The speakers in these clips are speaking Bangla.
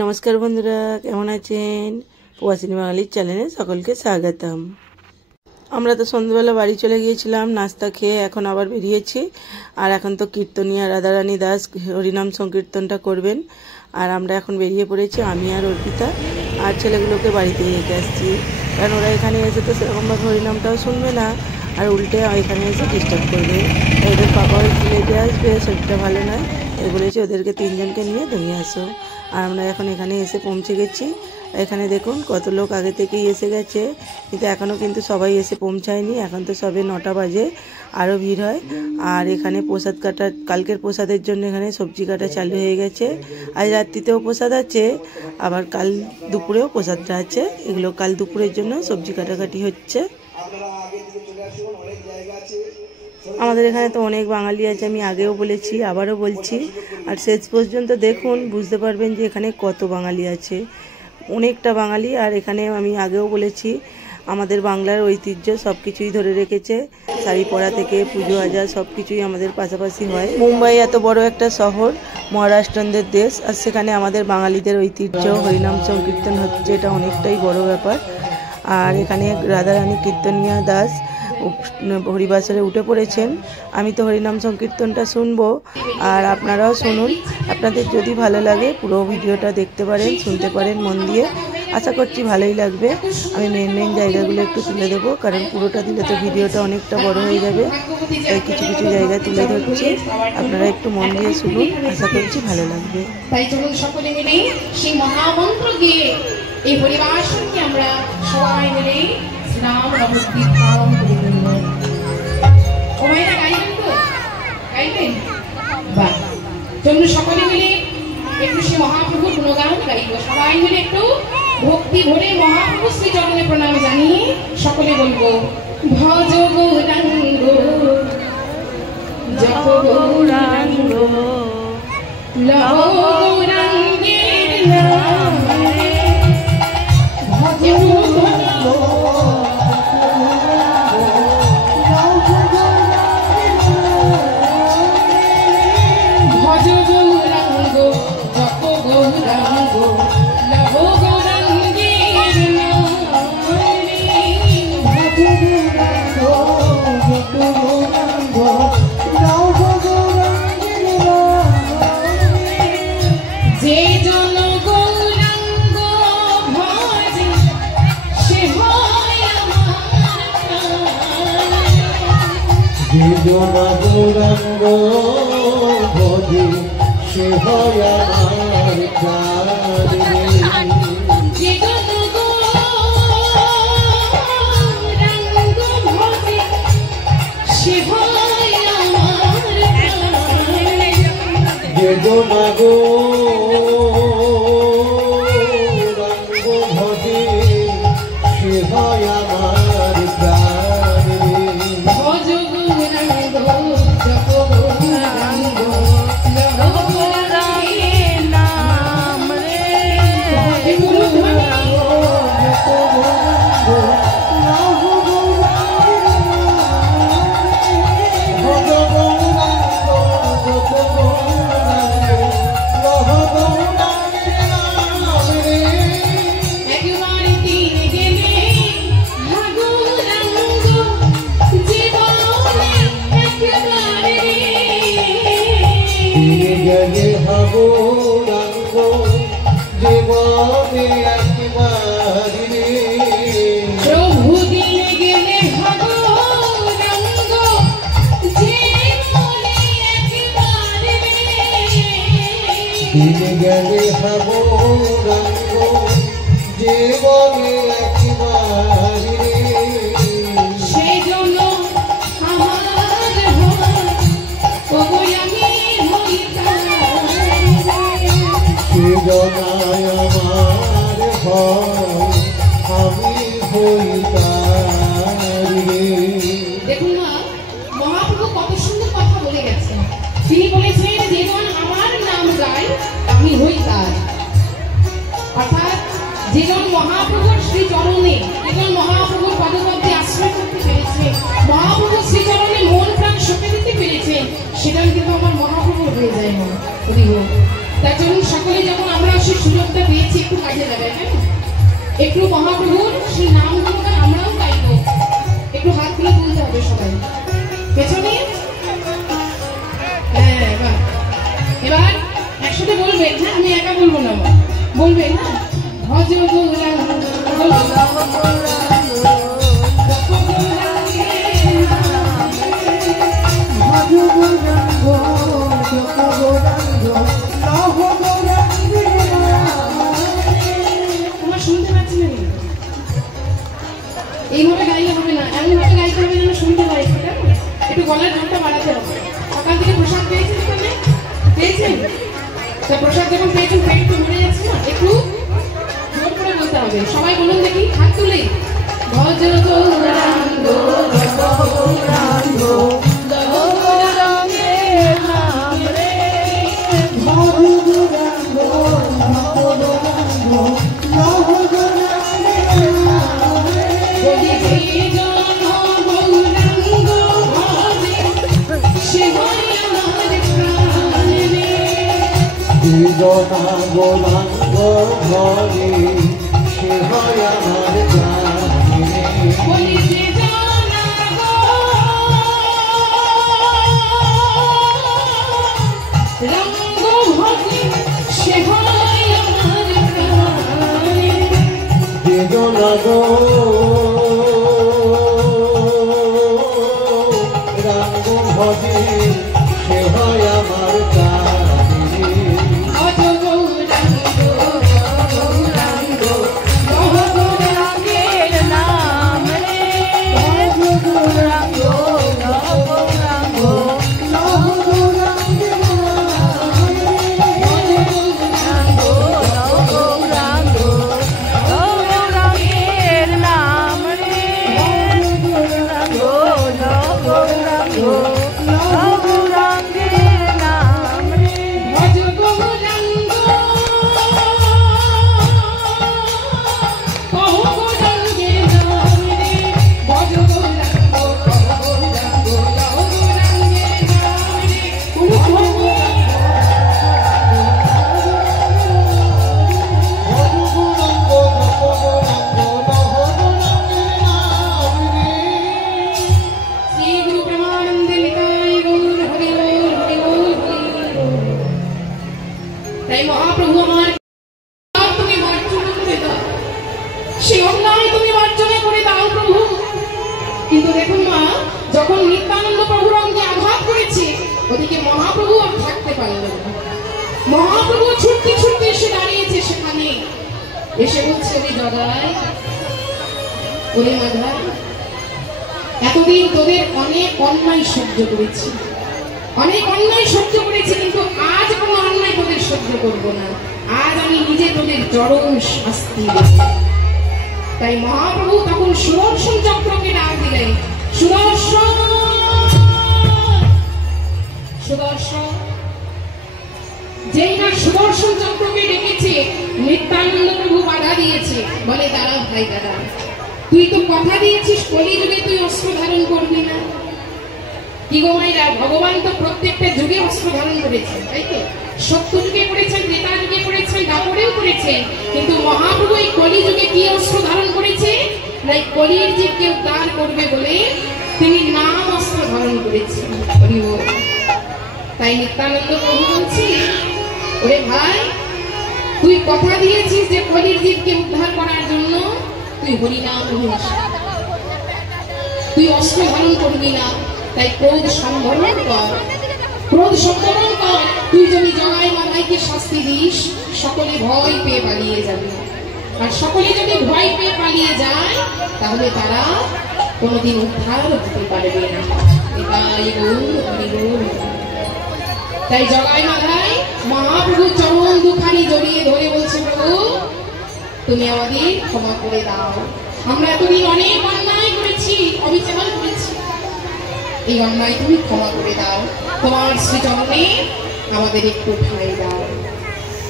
नमस्कार बंधुरा केमन आছেন প্রবাসিনী বাঙালির চ্যানেলে সকলকে স্বাগতম। আমরা তো সন্ধ্যাবেলা বাড়ি চলে গিয়েছিলাম নাস্তা খেয়ে, এখন আবার বেরিয়েছি। আর এখন তো কীর্তনিয়া রাধারানী দাস হরিনাম সংকীর্তনটা করবেন, আর আমরা এখন বেরিয়ে পড়েছি, আমি আর অর্পিতা আর ছেলেগুলোকে বাড়িতে রেখে আসছি। কারণ ওরা এখানে এসে তো সেরকমভাবে হরিনামটাও শুনবে না, আর উল্টে এখানে এসে ডিস্টার্ব করবে। ওদের পাপাও একটু লেটে আসবে, শরীরটা ভালো নয়, এই বলেছি ওদেরকে তিনজনকে নিয়ে তুমি আসো। আর আমরা এখন এখানে এসে পৌঁছে গেছি। এখানে দেখুন কত লোক আগে থেকেই এসে গেছে, কিন্তু এখনও কিন্তু সবাই এসে পৌঁছায়নি। এখন তো সবে 9টা বাজে, আরও ভিড় হয়। আর এখানে প্রসাদ কাটা, কালকের প্রসাদের জন্য এখানে সবজি কাটা চালু হয়ে গেছে। আজ রাত্রিতেও প্রসাদ আছে, আবার কাল দুপুরেও প্রসাদটা আছে। এগুলো কাল দুপুরের জন্য সবজি কাটাকাটি হচ্ছে। আমাদের এখানে তো অনেক বাঙালি আছে, আমি আগেও বলেছি আবারও বলছি। আর শেষ পর্যন্ত দেখুন, বুঝতে পারবেন যে এখানে কত বাঙালি আছে, অনেকটা বাঙালি। আর এখানে আমি আগেও বলেছি আমাদের বাংলার ঐতিহ্য সব কিছুই ধরে রেখেছে, শাড়ি পরা থেকে পুজো আজার সব কিছুই আমাদের পাশাপাশি হয়। মুম্বাই এত বড় একটা শহর, মহারাষ্ট্রদের দেশ, আর সেখানে আমাদের বাঙালিদের ঐতিহ্য হরিনাম সংকীর্তন হচ্ছে, এটা অনেকটাই বড় ব্যাপার। আর এখানে রাধারানী কীর্তনিয়া দাস হরিবাসরে উঠে পড়েছেন। আমি তো হরিনাম সংকীর্তনটা শুনবো, আর আপনারাও শুনুন। আপনাদের যদি ভালো লাগে পুরো ভিডিওটা দেখতে পারেন, শুনতে পারেন মন দিয়ে, আশা করছি ভালোই লাগবে। আমি মেন জায়গাগুলো একটু তুলে দেবো, কারণ পুরোটা দিলে তো ভিডিওটা অনেকটা বড় হয়ে যাবে, তাই কিছু কিছু জায়গায় তুলে ধরছি। আপনারা একটু মন দিয়ে শুনুন, আশা করছি ভালো লাগবে। তাই চলুন সকলে মিলে সেই মহামন্ত্র দিয়ে এই হরিবাসরকে আমরা সবাই মিলে নাম ভক্তি ধারণ করে তুলব। ও ভাইরা গাইবেন তো? গাইবেন? বাহ, চলুন সকলে মিলে একটু শ্রী মহাপ্রভুর গুণগান গাইব। সবাই মিলে একটু ভক্তি ভরে মহাপ্রভু শ্রী চরণে প্রণাম জানিয়ে সকলে বলবো, ভজ গৌরাঙ্গ জপ গৌরাঙ্গ লহ গৌরাঙ্গের নামে, ভজ গৌরাঙ্গ গৌরাঙ্গ ভজে সে হয় আমার প্রাণ। যে গোনা গৌরাঙ্গ ভজে সে হয় আমার প্রাণ। ভজ গৌরাঙ্গ জপ গৌরাঙ্গ লহ গৌরাঙ্গের নাম রে, ভজ গৌরাঙ্গ জপ গৌরাঙ্গ লহ গৌরাঙ্গের নাম, ভজ গৌরাঙ্গ জপ গৌরাঙ্গ লহ গৌরাঙ্গের নাম রে। একবার দিন গেলে গৌরাঙ্গ জীবনে একবারে, দিন গেলে গৌরাঙ্গ জীবনে একবারে, প্রভু দিন গেলে গৌরাঙ্গ জীবনে একবারে, দিন গেলে গৌরাঙ্গ জীবনে একবারে। সেই জন্য আমার হয় ওগো আমি হই তার, সে জনায় আমার হয় আমি হই তার। দেখুন না, মহাপ্রভু কত সুন্দর কথা বলে গেছেন। তিনি বলেছেন, যেজন আমার নাম গায় আমি হই তার। অর্থাৎ যেজন মহাপ্রভুর শ্রী চরণে, যেজন মহাপ্রভুর পদপদ্মে আশ্রয় করতে পেরেছে, মহাপ্রভুর শ্রী চরণে মন প্রাণ সঁপে দিতে পেরেছে, সেটা কিন্তু আমার মহাপ্রভু হয়ে যায় না। তার জন্য সকলে যখন আমরা সেই সুযোগটা পেয়েছি একটু কাজে লাগাই, একটু মহাপ্রভুর সেই নামগুলো আমরাও গাইব, একটু হাত তুলে তুলতে হবে সবাই পেছনে। হ্যাঁ, এবার একসাথে বলবেন। হ্যাঁ, আমি একা বলবো না, বলবেন না, ভজ গৌরাঙ্গ তোমার শুনতে পাচ্ছি না, এইভাবে গাইলে হবে না, এমনভাবে গাইতে হবে যেন শুনতে পাই, একটু গলার জোরটা বাড়াতে হবে। সকাল থেকে প্রসাদ পেয়েছেন, এখানে পেয়েছেন, তা প্রসাদ যখন পেয়েছেন পেট একটু ভরে যাচ্ছে না, একটু জোর করে বলতে হবে। সবাই বলুন দেখি, হাত তুলে, ভজ গৌরাঙ্গ গৌরাঙ্গ গৌরাঙ্গ হরে সে হয় আমার প্রাণে। রাঙ্গ ভজে সে হয় আমার প্রাণে। কিন্তু দেখুন মা, যখন নিত্যানন্দ প্রভুর অঙ্গে আঘাত করেছে, ওদিকে মহাপ্রভু আর থাকতে পারলেন না। মহাপ্রভু ছুটতে ছুটতে এসে দাঁড়িয়েছে সেখানে, এসে বলছে, ওরে জগাই, ওরে মাধাই, এতদিন তোদের অনেক অন্যায় সহ্য করেছি, অনেক অন্যায় সহ্য করেছি, কিন্তু আজ কোনো অন্যায় তোদের সহ্য করবো না। আজ আমি নিজে তোদের চরম শাস্তি দেব। তাই মহাপ্রভু তখন সুদর্শন চক্রকে ডাক দিলেন, সুদর্শন, সুদর্শন। যেই না সুদর্শন চক্রকে ডেকেছে, নিত্যানন্দ প্রভু বাধা দিয়েছে, বলে দাঁড়া ভাই দাঁড়া, তুই তো কথা দিয়েছিস কলিযুগে তুই অস্ত্র ধারণ করবি না। কি গো মায়েরা, ভগবান তো প্রত্যেকটা যুগে অস্ত্র ধারণ করেছেন, তাই তো? সত্য যুগে করেছেন, ত্রেতা যুগে করেছেন, দ্বাপরেও করেছেন, কিন্তু মহাপ্রভু এই কলিযুগে কি অস্ত্র ধারণ করেছে? না, কলির জীবকে উদ্ধার করবে বলে তিনি নাম অস্ত্র ধারণ করেছেন। তাই নিত্যানন্দ প্রভু বলছি, ওরে ভাই, তুই কথা দিয়েছিস যে কলির জীবকে উদ্ধার করার জন্য তুই হরিনাম বলিস, তুই অস্ত্র ধারণ করবি না। তাই ক্রোধ সম্বরণ কর, ক্রোধ সম্বরণ কর। তুই যদি জগাই মাধাইকে শাস্তি দিস, সকলে ভয় পেয়ে পালিয়ে যাবে, আর সকলে যদি ভয় পেয়ে পালিয়ে যায়, তাহলে তারা কোনোদিন উদ্ধার হতে পারবে না। তাই জগাই মাধাই মহাপ্রভু চরণ দুখানি জড়িয়ে ধরে বলছে, প্রভু তুমি আমাদের ক্ষমা করে দাও, আমরা এতদিন অনেক অন্যায় করেছি, অবিচার করেছি, এই অন্যায় তুমি ক্ষমা করে দাও, তোমার শ্রীচরণে আমাদের একটু ঠাঁই দাও।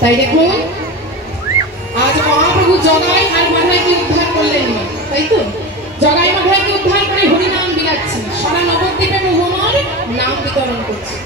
তাই দেখুন, আজ মহাপ্রভু জগাই আর মাধাইকে উদ্ধার করলেন, তাই তো? জগাই মাধাইকে উদ্ধার করে হরিনাম বিলাচ্ছেন, সারা নবদ্বীপে প্রভু আমার নাম বিতরণ করছে।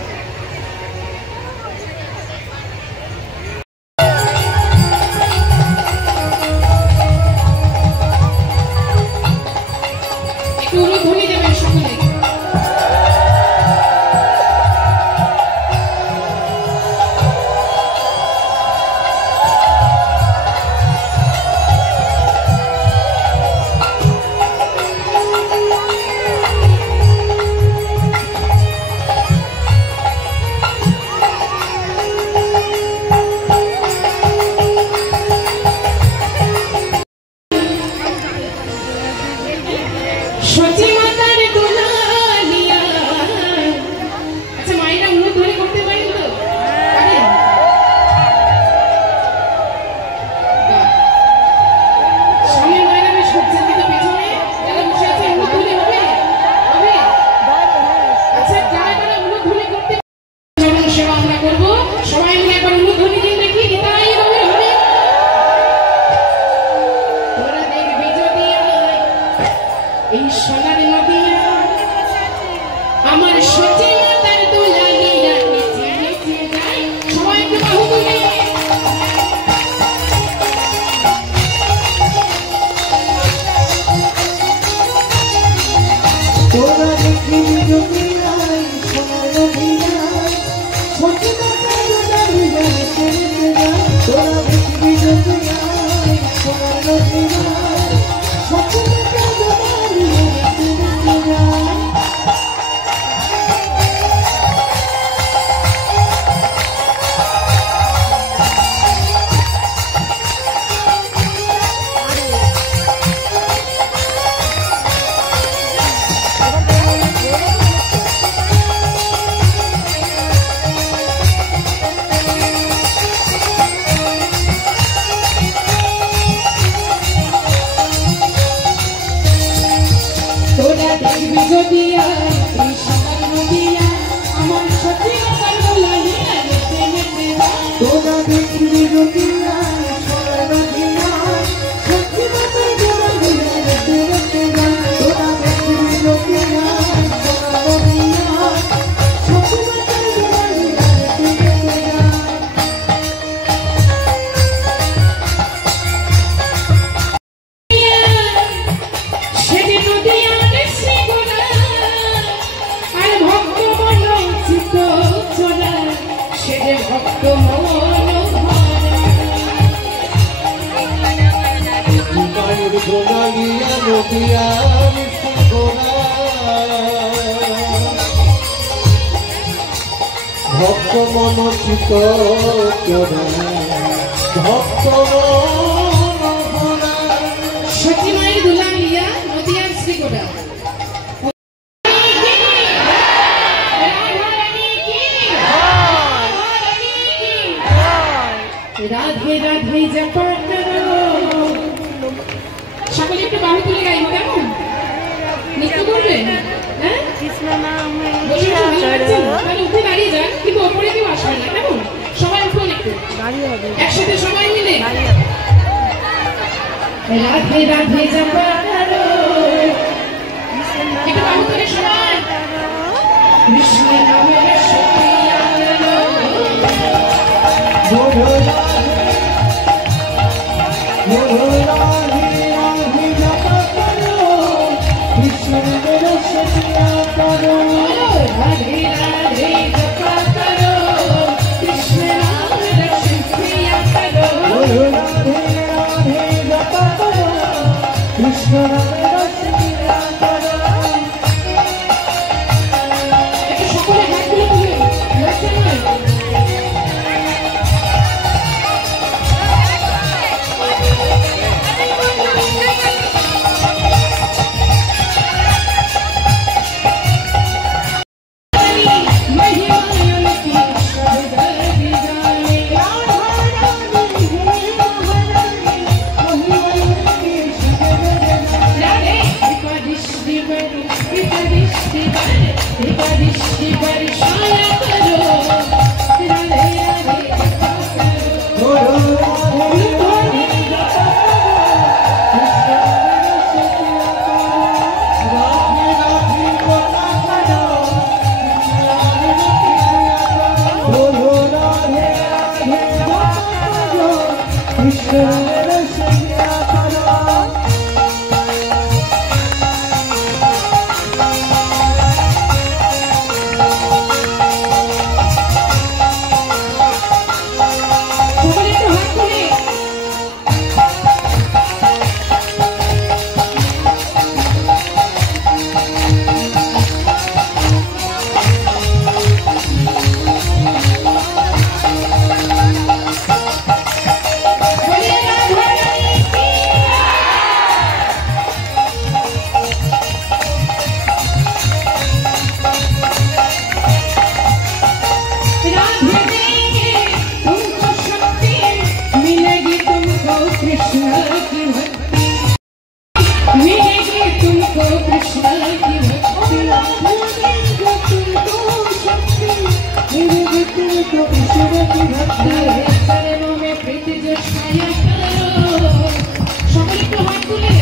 সোনার নদিয়া আমার সত্যি মাতার দুলালিয়া নিচে নিচে যায় সবাই একটু বাহু তুলে তোরা দেখবি দুনিয়ায় সোনার নদিয়া সত্যি মাতার দুলালিয়া নিচে নিচে যায় তোরা দেখবি দুনিয়ায় সোনার নদিয়া সত্যি মাতার দুলালিয়া নিচে নিচে যায় তোরা দেখবি যদি এই সোনার নদিয়া আমার সত্যি মাতার দুলালিয়া নিচে নিচে যায় তোরা দেখবি দুনিয়ায় সোনার নদিয়া সত্যি মাতার দুলালিয়া নিচে নিচে যায় তোরা দেখবি দুনিয়ায় সোনার নদিয়া সত্যি মাতার দুলালিয়া নিচে নিচে যায় সেদিন নদিয়ার শ্রীগোলা আর ভক্ত মন চিত্ত চোরা সেদিন ভক্ত মন মায়ের গোলালিয়া নদিয়া মিষ্টি গোলা ভক্ত মন চিত চোরা ভক্ত মন সতী মায়ের দুলালিয়া নদিয়ার শ্রীগোলা রাধে রাধে জপা করো সকলে একটু বাহু তুলে গাইব কেমন নৃত্য করবেন হ্যাঁ কৃষ্ণ নাম বসে বসে ভালো লাগছে না? তাহলে উঠে দাঁড়িয়ে যান কিন্তু ওপরে কেউ আসবে না কেমন সবাই উঠুন একটু দাঁড়িয়ে হবে একসাথে সবাই মিলে দাঁড়িয়ে হবে রাধে রাধে জপা করো একটু বাহু তুলে সবাই কৃষ্ণ নামের সত্যিয়া রাধে রাধে জপা করো কৃষ্ণ নামের সত্যিয়া করো কৃষ্ণ একটু সকলে হাতগুলো তুলে লজ্জা নয় সকলে একটু হাত তুলে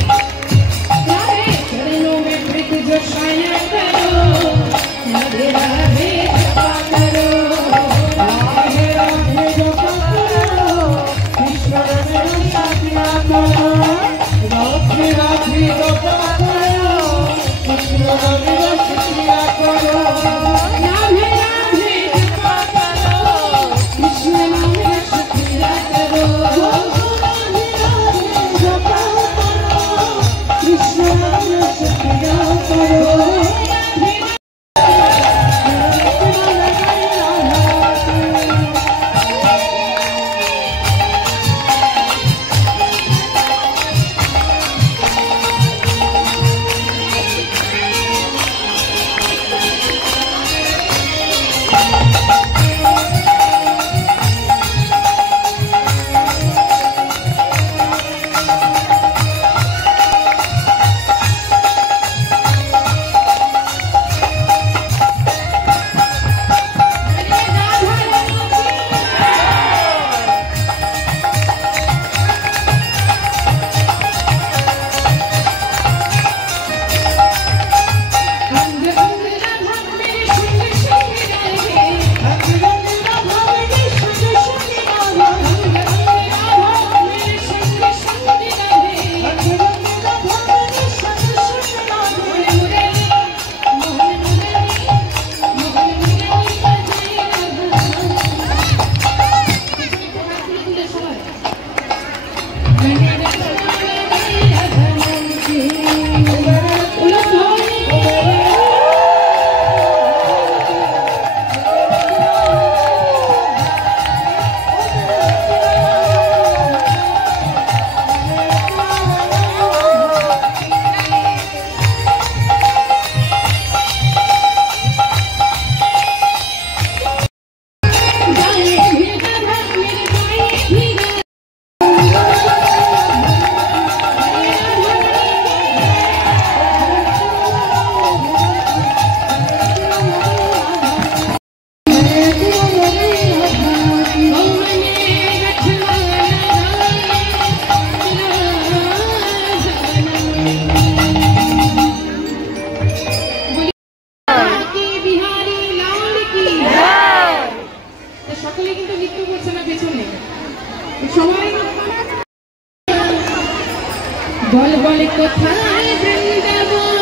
বল বল কোথায় বৃন্দাবন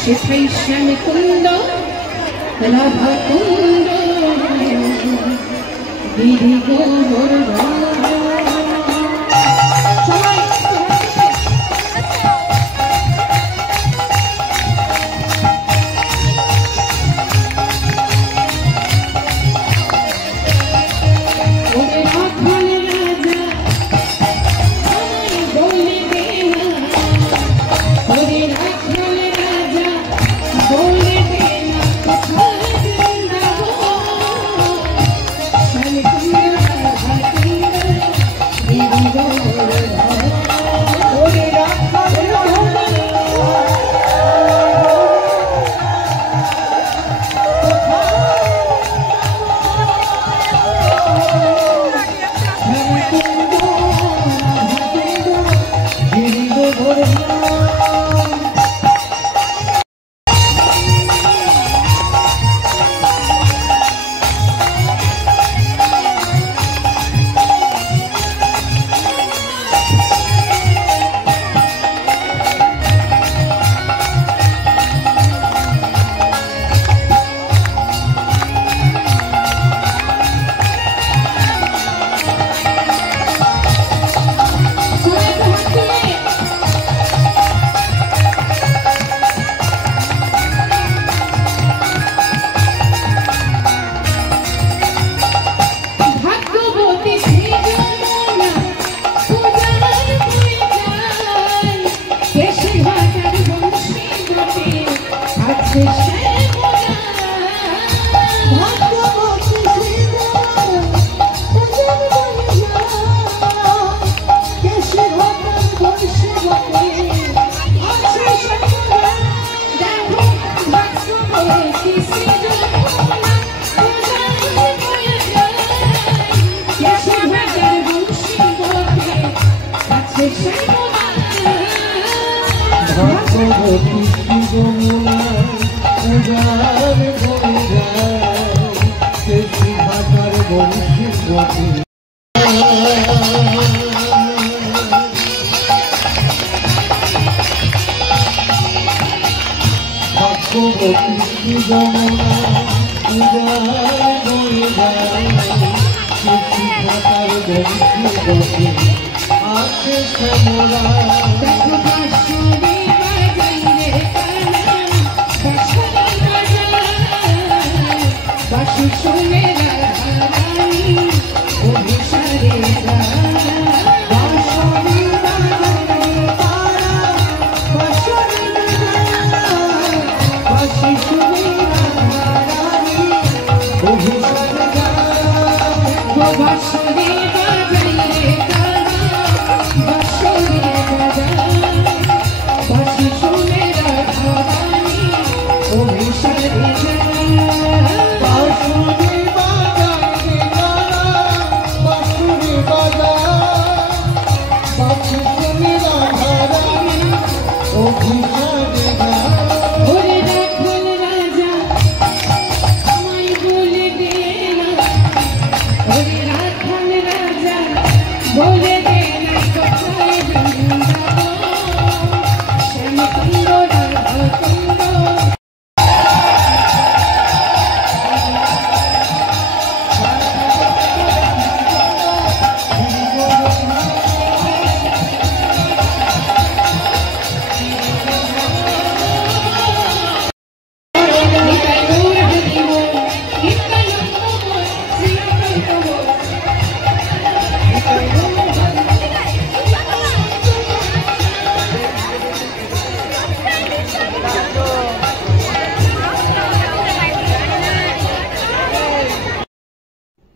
সেথায় শ্যাম কুন্দ রাধা কুন্দ গিরি গোবর্ধন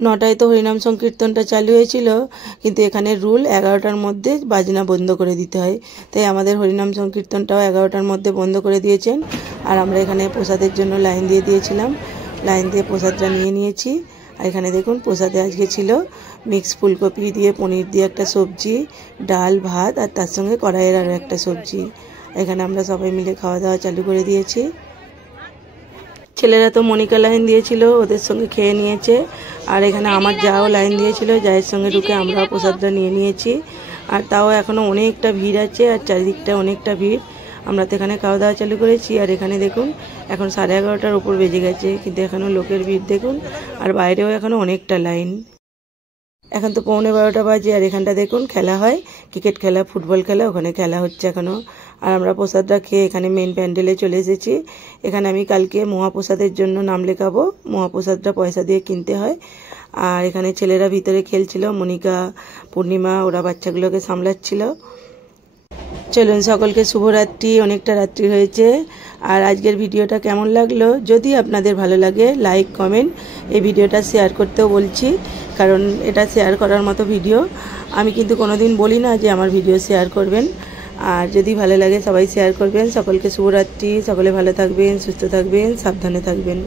নটায় তো হরিনাম সংকীর্তনটা চালু হয়েছিল, কিন্তু এখানে রুল 11টার মধ্যে বাজনা বন্ধ করে দিতে হয়, তাই আমাদের হরিনাম সংকীর্তনটাও 11টার মধ্যে বন্ধ করে দিয়েছেন। আর আমরা এখানে প্রসাদের জন্য লাইন দিয়ে দিয়েছিলাম, লাইন দিয়ে প্রসাদটা নিয়ে নিয়েছি। আর এখানে দেখুন প্রসাদে আজকে ছিল মিক্স ফুলকপি দিয়ে পনির দিয়ে একটা সবজি, ডাল, ভাত, আর তার সঙ্গে কড়াইয়ের আরও একটা সবজি। এখানে আমরা সবাই মিলে খাওয়া দাওয়া চালু করে দিয়েছি। ছেলেরা তো মনিকা লাইন দিয়েছিল, ওদের সঙ্গে খেয়ে নিয়েছে। আর এখানে আমার যাও লাইন দিয়েছিল, যায়ের সঙ্গে ঢুকে আমরাও প্রসাদটা নিয়ে নিয়েছি। আর তাও এখনও অনেকটা ভিড় আছে, আর চারিদিকটা অনেকটা ভিড়। আমরা তো এখানে খাওয়া দাওয়া চালু করেছি, আর এখানে দেখুন এখন 11:30টার উপর বেজে গেছে, কিন্তু এখনও লোকের ভিড় দেখুন। আর বাইরেও এখনও অনেকটা লাইন। এখন তো 11:45 বাজে, আর এখানটা দেখুন খেলা হয়, ক্রিকেট খেলা, ফুটবল খেলা, ওখানে খেলা হচ্ছে এখনও। আর আমরা প্রসাদটা খেয়ে এখানে মেন প্যান্ডেলে চলে এসেছি। এখানে আমি কালকে মহাপ্রসাদের জন্য নাম লেখাবো। মহাপ্রসাদটা পয়সা দিয়ে কিনতে হয়। আর এখানে ছেলেরা ভিতরে খেলছিল, মনিকা, পূর্ণিমা, ওরা বাচ্চাগুলোকে সামলাচ্ছিল। চলুন, সকলকে শুভরাত্রি, অনেকটা রাত্রি হয়েছে। আর আজকের ভিডিওটা কেমন লাগলো, যদি আপনাদের ভালো লাগে লাইক কমেন্ট, এই ভিডিওটা শেয়ার করতেও বলছি, কারণ এটা শেয়ার করার মতো ভিডিও। আমি কিন্তু কোনোদিন বলি না যে আমার ভিডিও শেয়ার করবেন। আর যদি ভালো লাগে সবাই শেয়ার করবেন। সকলকে শুভরাত্রি, সকলে ভালো থাকবেন, সুস্থ থাকবেন, সাবধানে থাকবেন।